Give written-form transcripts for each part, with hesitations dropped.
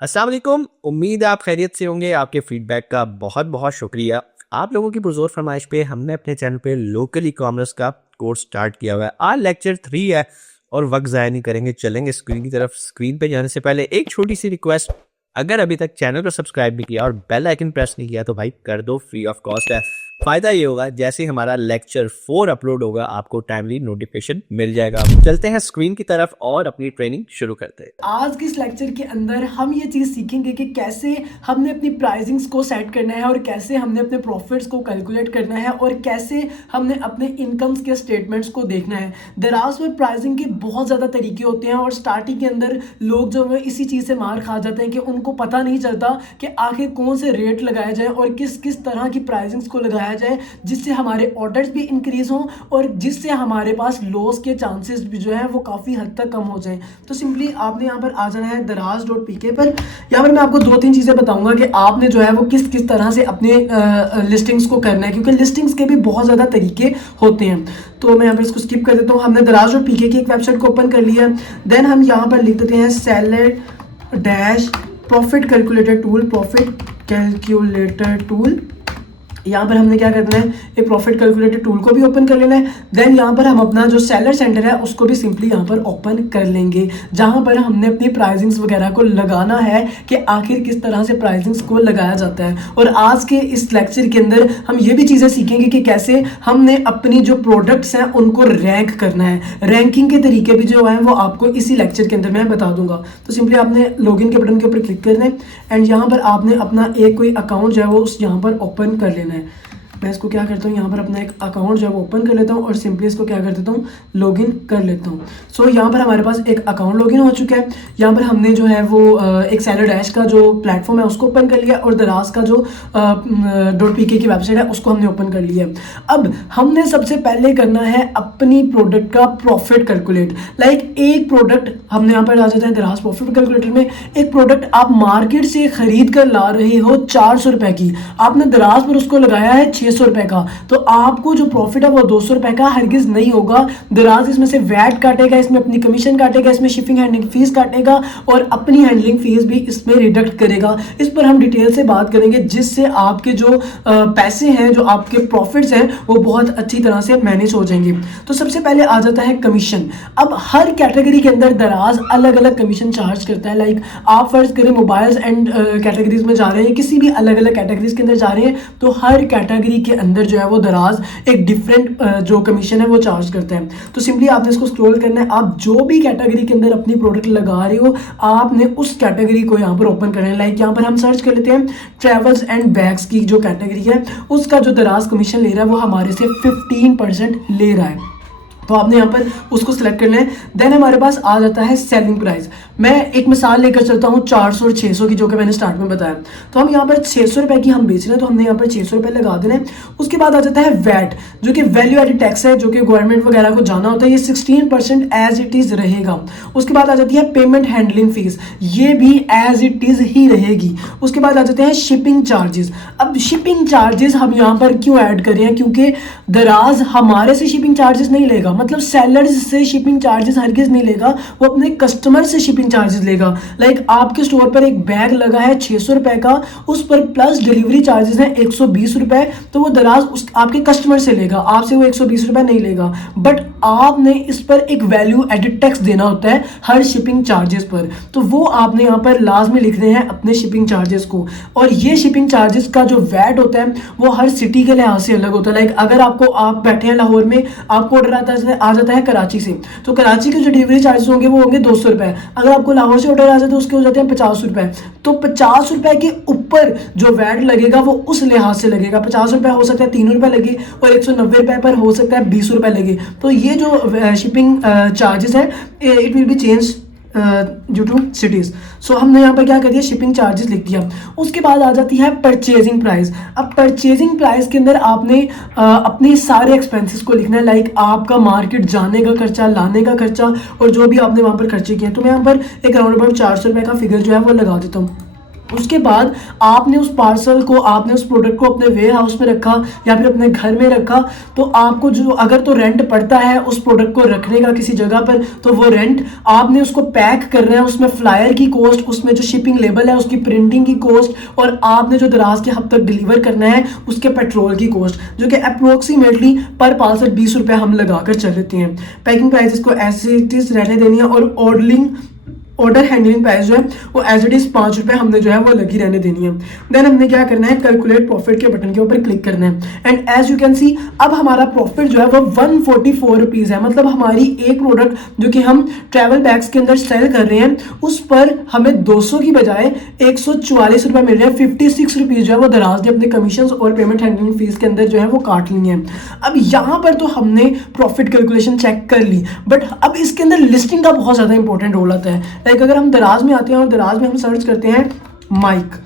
अस्सलाम वालेकुम। उम्मीद है आप खैरियत से होंगे। आपके फीडबैक का बहुत बहुत शुक्रिया। आप लोगों की पुरजोर फरमाइश पे हमने अपने चैनल पे लोकल ई कॉमर्स का कोर्स स्टार्ट किया हुआ है। आज लेक्चर 3 है और वक्त ज़ाया नहीं करेंगे, चलेंगे स्क्रीन की तरफ। स्क्रीन पे जाने से पहले एक छोटी सी रिक्वेस्ट, अगर अभी तक चैनल को सब्सक्राइब नहीं किया और बेल आइकन प्रेस नहीं किया तो भाई कर दो, फ्री ऑफ कॉस्ट है। फायदा ये होगा जैसे ही हमारा लेक्चर 4 अपलोड होगा आपको टाइमली नोटिफिकेशन मिल जाएगा। चलते हैं स्क्रीन की तरफ और अपनी ट्रेनिंग शुरू करते हैं। आज के इस लेक्चर के अंदर हम ये चीज़ सीखेंगे कि कैसे हमने अपनी प्राइसिंग्स को सेट करना है और कैसे हमने अपने प्रॉफिट्स को कैलकुलेट करना है और कैसे हमने अपने इनकम्स के स्टेटमेंट्स को देखना है। दराज पर प्राइसिंग के बहुत ज़्यादा तरीके होते हैं और स्टार्टिंग के अंदर लोग जो है इसी चीज़ से मार खा जाते हैं कि उनको पता नहीं चलता कि आखिर कौन से रेट लगाया जाए और किस किस तरह की प्राइसिंग्स को लगाया जाए जिससे हमारे ऑर्डर्स भी इंक्रीज हों और जिससे हमारे पास लॉस के चांसेस भी जो है वो काफ़ी हद तक कम हो जाएं। तो सिंपली आपने यहाँ पर आ जाना है दराज.pk पर। यहाँ पर मैं आपको 2-3 चीज़ें बताऊंगा कि आपने जो है वो किस किस तरह से अपने लिस्टिंग्स को करना है, क्योंकि लिस्टिंग्स के भी बहुत ज़्यादा तरीके होते हैं। तो मैं यहाँ पर इसको स्किप कर देता हूँ। हमने दराज.pk की एक वेबसाइट को ओपन कर लिया। देन हम यहाँ पर लिख देते हैं seller dash profit calculator tool. यहाँ पर हमने क्या करना है, एक प्रॉफिट कैलकुलेटर टूल को भी ओपन कर लेना है। देन यहाँ पर हम अपना जो सेलर सेंटर है उसको भी सिंपली यहाँ पर ओपन कर लेंगे, जहाँ पर हमने अपनी प्राइसिंग्स वगैरह को लगाना है कि आखिर किस तरह से प्राइसिंग्स को लगाया जाता है। और आज के इस लेक्चर के अंदर हम ये भी चीज़ें सीखेंगे कि कैसे हमने अपनी जो प्रोडक्ट्स हैं उनको रैंक करना है। रैंकिंग के तरीके भी जो हैं वो आपको इसी लेक्चर के अंदर मैं बता दूंगा। तो सिंपली आपने लॉगिन के बटन के ऊपर क्लिक करना है एंड यहाँ पर आपने अपना एक कोई अकाउंट जो है वो उस यहाँ पर ओपन कर लेना है। मैं इसको क्या करता हूँ, यहाँ पर अपना एक अकाउंट जो है वो ओपन कर लेता हूँ और सिंपली इसको क्या कर देता हूँ, लॉगिन कर लेता हूँ। सो यहाँ पर हमारे पास एक अकाउंट लॉगिन हो चुका है। यहाँ पर हमने जो है वो एक सेलर डैश का जो प्लेटफॉर्म है उसको ओपन कर लिया और दराज का जो .pk की वेबसाइट है उसको हमने ओपन कर लिया। अब हमने सबसे पहले करना है अपनी प्रोडक्ट का प्रॉफिट कैलकुलेट। लाइक एक प्रोडक्ट हमने यहाँ पर आ जाता है दराज प्रॉफिट कैलकुलेटर में। एक प्रोडक्ट आप मार्केट से खरीद कर ला रहे हो 400 रुपए की, आपने दराज पर उसको लगाया है 600 रुपए का, तो आपको जो प्रॉफिट है वो 200 रुपए का हरगिज नहीं होगा। दराज इसमें से वैट काटेगा, इसमें अपनी कमीशन काटेगा, इसमें शिपिंग हैंडलिंग फीस काटेगा और अपनी हैंडलिंग फीस भी इसमें रिडक्ट करेगा। इस पर हम डिटेल से बात करेंगे जिससे आपके जो पैसे हैं, जो आपके प्रॉफिट्स हैं वो बहुत अच्छी तरह से मैनेज हो जाएंगे। तो सबसे पहले आ जाता है कमीशन। अब हर कैटेगरी के अंदर दराज अलग अलग कमीशन चार्ज करता है। लाइक आप फर्ज करें मोबाइल्स एंड कैटेगरीज में जा रहे हैं, किसी भी अलग अलग कैटेगरीज के अंदर जा रहे हैं, तो हर कैटेगरी के अंदर जो है वो दराज एक डिफरेंट जो कमीशन है वो चार्ज करता है। तो सिंपली आपने इसको स्क्रॉल करना है। आप जो भी कैटेगरी के अंदर अपनी प्रोडक्ट लगा रहे हो आपने उस कैटेगरी को यहाँ पर ओपन करना है। लाइक यहाँ पर हम सर्च कर लेते हैं ट्रेवल्स एंड बैग्स की जो कैटेगरी है, उसका जो दराज कमीशन ले रहा है वो हमारे से 15% ले रहा है। तो आपने यहाँ पर उसको सिलेक्ट करना है। देन हमारे पास आ जाता है सेलिंग प्राइस। मैं एक मिसाल लेकर चलता हूँ 400 और 600 की, जो कि मैंने स्टार्ट में बताया। तो हम यहाँ पर 600 रुपए की हम बेच रहे हैं, तो हमने यहाँ पर 600 रुपए लगा देना है। उसके बाद आ जाता है वैट, जो कि वैल्यू एडेड टैक्स है, जो कि गवर्नमेंट वगैरह को जाना होता है। ये 16% एज इट इज रहेगा। उसके बाद आ जाती है पेमेंट हैंडलिंग फीस, ये भी एज इट इज ही रहेगी। उसके बाद आ जाते हैं शिपिंग चार्जेस। अब शिपिंग चार्जेस हम यहाँ पर क्यों ऐड कर रहे हैं, क्योंकि दराज हमारे से शिपिंग चार्जेस नहीं लेगा, मतलब सेलर्स से शिपिंग चार्जेस हरगिज नहीं लेगा, वो अपने कस्टमर से शिपिंग चार्जेस लेगा। लाइक आपके स्टोर पर एक बैग लगा है 600 रुपए का, उस पर प्लस डिलीवरी चार्जेस हैं 120 रुपए, तो वो दराज उस आपके कस्टमर से लेगा, आपसे वो 120 रुपए नहीं लेगा। बट आपने इस पर एक वैल्यू एडेड टैक्स देना होता है हर शिपिंग चार्जेस पर, तो वो आपने यहाँ पर लाजमी लिखने हैं अपने शिपिंग चार्जेस को। और ये शिपिंग चार्जेस का जो वैट होता है वो हर सिटी के लिहाज से अलग होता है। लाइक अगर आप बैठे हैं लाहौर में, आपको ऑर्डर आ जाता है कराची से, तो कराची के जो डिलीवरी चार्जेस होंगे वो होंगे 200 रुपए। अगर आपको लाहौर से ऑर्डर आ जाता है तो उसके हो जाते हैं 50 रुपए। तो 50 रुपए के ऊपर जो वैट लगेगा वो उस लिहाज से लगेगा। 50 रुपए हो सकता है 3 रुपए लगे और 190 रुपए पर हो सकता है 20 रुपए लगे। तो ये जो शिपिंग चार्जेस है it will be change due to cities. So हमने यहाँ पर क्या कर दिया, शिपिंग चार्जेस लिख दिया। उसके बाद आ जाती है परचेजिंग प्राइस। अब परचेजिंग प्राइस के अंदर आपने अपने सारे एक्सपेंसेस को लिखना है। लाइक आपका मार्केट जाने का खर्चा, लाने का खर्चा और जो भी आपने वहाँ पर खर्चे किए हैं। तो मैं यहाँ पर एक राउंड अबाउट 400 रुपये का फिगर जो है वो लगा देता हूँ। उसके बाद आपने उस पार्सल को, आपने उस प्रोडक्ट को अपने वेयर हाउस में रखा या फिर अपने घर में रखा, तो आपको जो अगर तो रेंट पड़ता है उस प्रोडक्ट को रखने का किसी जगह पर, तो वो रेंट आपने उसको पैक करना है, उसमें फ्लायर की कॉस्ट, उसमें जो शिपिंग लेबल है उसकी प्रिंटिंग की कॉस्ट, और आपने जो दराज के हब तक डिलीवर करना है उसके पेट्रोल की कॉस्ट, जो कि अप्रोक्सीमेटली पर पार्सल 20 रुपये हम लगाकर चल लेते हैं। पैकिंग प्राइसेस को ऐसे इट इज रहने देनी है, और ऑर्डर हैंडलिंग प्राइस जो है वो एज इट इज 5 रुपये हमने जो है वो लगी रहने देनी है। देन हमने क्या करना है, कैलकुलेट प्रॉफिट के बटन के ऊपर क्लिक करना है, and as you can see अब हमारा प्रॉफिट जो है वो 144 रुपीज़ है। मतलब हमारी एक प्रोडक्ट जो कि हम ट्रैवल बैग्स के अंदर सेल कर रहे हैं उस पर हमें 200 की बजाय 144 रुपये मिल रहे हैं। 56 रुपीज़ जो है वो दराज ने अपने कमीशन और पेमेंट हैंडलिंग फीस के अंदर जो है वो काट ली है। अब यहाँ पर तो हमने प्रॉफिट कैलकुलेशन चेक कर ली, बट अब इसके अंदर लिस्टिंग का बहुत ज़्यादा इंपॉर्टेंट रोल आता है। लाइक अगर हम दराज में आते हैं और दराज में हम सर्च करते हैं माइक,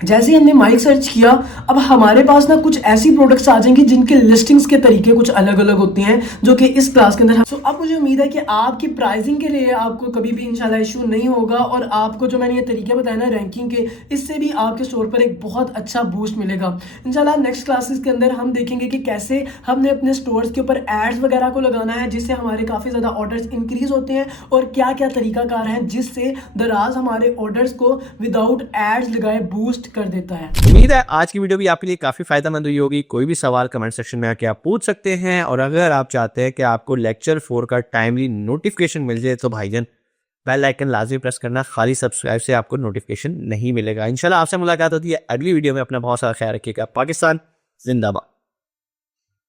जैसे ही हमने माइक सर्च किया अब हमारे पास ना कुछ ऐसी प्रोडक्ट्स आ जाएंगी जिनके लिस्टिंग्स के तरीके कुछ अलग अलग होते हैं, जो कि इस क्लास के अंदर सो अब मुझे उम्मीद है कि आपकी प्राइसिंग के लिए आपको कभी भी इंशाल्लाह इशू नहीं होगा, और आपको जो मैंने ये तरीके बताए ना रैंकिंग के, इससे भी आपके स्टोर पर एक बहुत अच्छा बूस्ट मिलेगा इंशाल्लाह। नेक्स्ट क्लासेस के अंदर हम देखेंगे कि कैसे हमने अपने स्टोर्स के ऊपर एड्स वगैरह को लगाना है जिससे हमारे काफ़ी ज़्यादा ऑर्डर्स इंक्रीज होते हैं, और क्या क्या तरीकाकार हैं जिससे दराज हमारे ऑर्डर्स को विदाउट एड्स लगाए बूस्ट कर देता है। उम्मीद है आज की वीडियो भी आपके लिए काफी फायदेमंद हुई होगी। कोई भी सवाल कमेंट सेक्शन में आके आप पूछ सकते हैं, और अगर आप चाहते हैं कि आपको लेक्चर 4 का टाइमली नोटिफिकेशन मिल जाए तो भाईजान बेल आइकन लाजमी प्रेस करना, खाली सब्सक्राइब से आपको नोटिफिकेशन नहीं मिलेगा। इंशाल्लाह आपसे मुलाकात होती है अगली वीडियो में। अपना बहुत सारा ख्याल रखिएगा। पाकिस्तान जिंदाबाद।